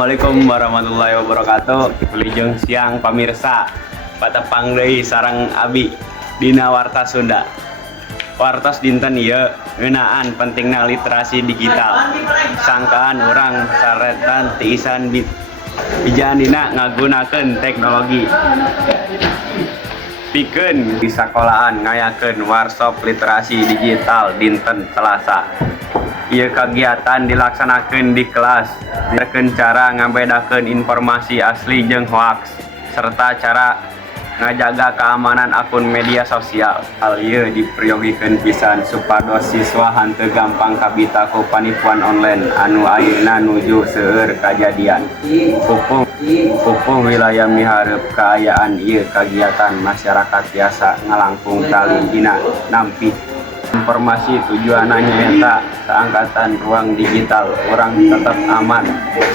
Assalamualaikum warahmatullahi wabarakatuh. Wilujeng siang pamirsa. Patepang deui sareng Abi dina Warta Sunda. Wartos dinten ieu ngeunaan pentingna literasi digital. Sangkaan urang saretan tiisan bijaan dina ngagunakeun teknologi. Pikeun di sekolahan ngayakeun workshop literasi digital dinten Selasa. Ieu kegiatan dilaksanakeun di kelas, diajarkeun cara ngabedakeun informasi asli jeung hoaks, serta cara ngajaga keamanan akun media sosial. Hal ieu dipriogikeun pisan supados siswa henteu gampang kabita ku panipuan online anu ayeuna nuju seueur kajadian. Pupung wilayah mihareup kaayaan ieu kegiatan masyarakat biasa ngalangkung tali dina nampi informasi tujuanna nyaeta saangkatan ruang digital urang tetap aman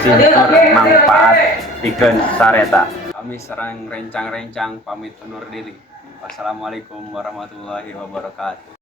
sintur manfaat pikeun sareta. Kami sareng rencang-rencang pamit undur diri. Wassalamualaikum warahmatullahi wabarakatuh.